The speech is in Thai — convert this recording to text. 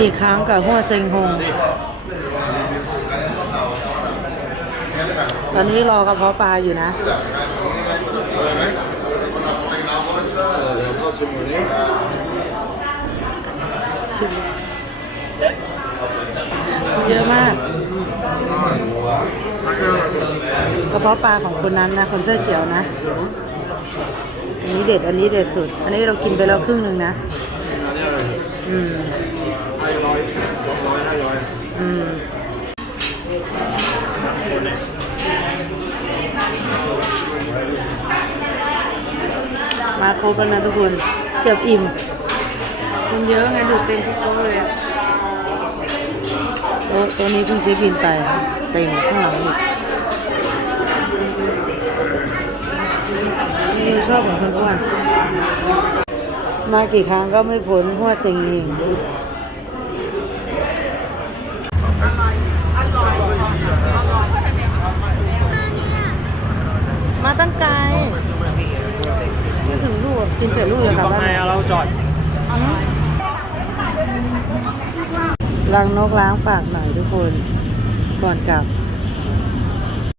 อีกครั้งกับหัวเซงฮงตอนนี้รอกระเพาะปลาอยู่นะชิมเยอะมาก กระเพาะปลาของคนนั้นนะ คนเสื้อเขียวนะ อันนี้เด็ด อันนี้เด็ดสุด อันนี้เรากินไปแล้วครึ่งหนึ่งนะ อืมห้ร้อยร้อยห้ร้อยอืมมาครบแล้วนะทุกคน เกือบอิ่มคนเยอะไงดูเต็มทุกโต๊ะเลยอะโต๊ะต๊ะนี้เพิ่งเช็คบินไปเต็มข้างหลังอีก ชอบของคนอ้วนมากี่ครั้งก็ไม่พ้นหัวเซ็งเองมาตั้งไกลไม่ถึงลูกอะกินเสร็จลูกจะกลับบ้านเราจอดล้างนกล้างปากหน่อยทุกคนก่อนกลับ